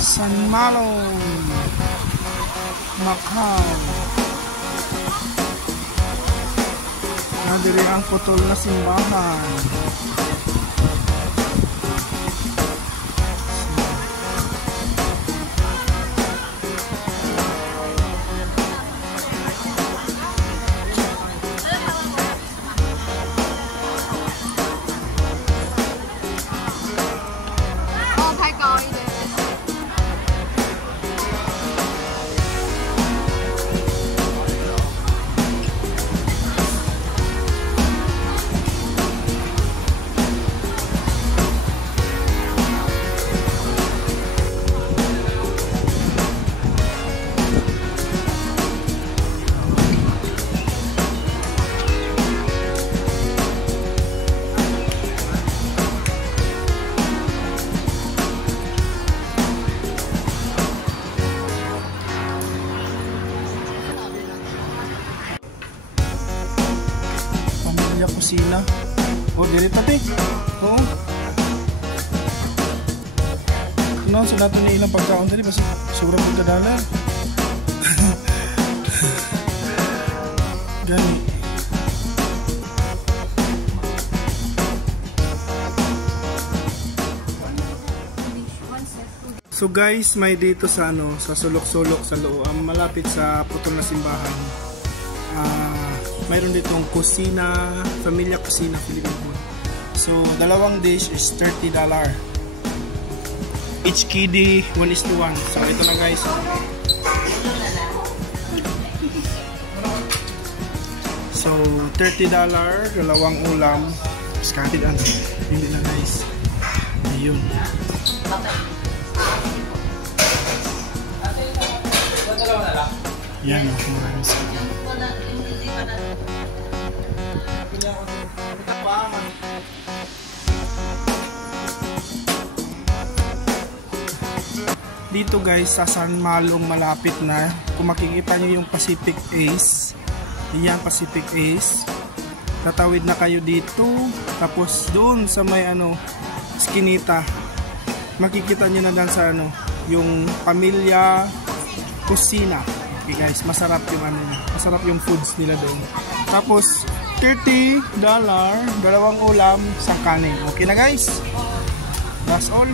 San Malo, Macau. Nadiri ang putol na simbahan. Kusina. Oh, diri pati. Oo. Ano sa nato ni ilang pagkaon diri basta sobrang pagkadalan. Gani. So guys, may dito sa sa sulok-sulok sa loob, malapit sa putol na simbahan. Mayroon ditong kusina, Familia Kusina Filipino. So, dalawang dish is $30. Each kiddie, 1:1. So, ito na guys. So, $30, dalawang ulam. Scattered ang hindi na guys. Ayun. Yan, maraming scattered. Dito guys sa San Malong malapit na, kung makikita nyo yung Pacific Ace, yan Pacific Ace, tatawid na kayo dito, tapos doon sa may Skinita, makikita nyo na dan sa yung Familia Kusina. Okay guys, masarap yung masarap yung foods nila doon. Tapos $30, dalawang ulam, isang kanin. Okay na guys, that's all.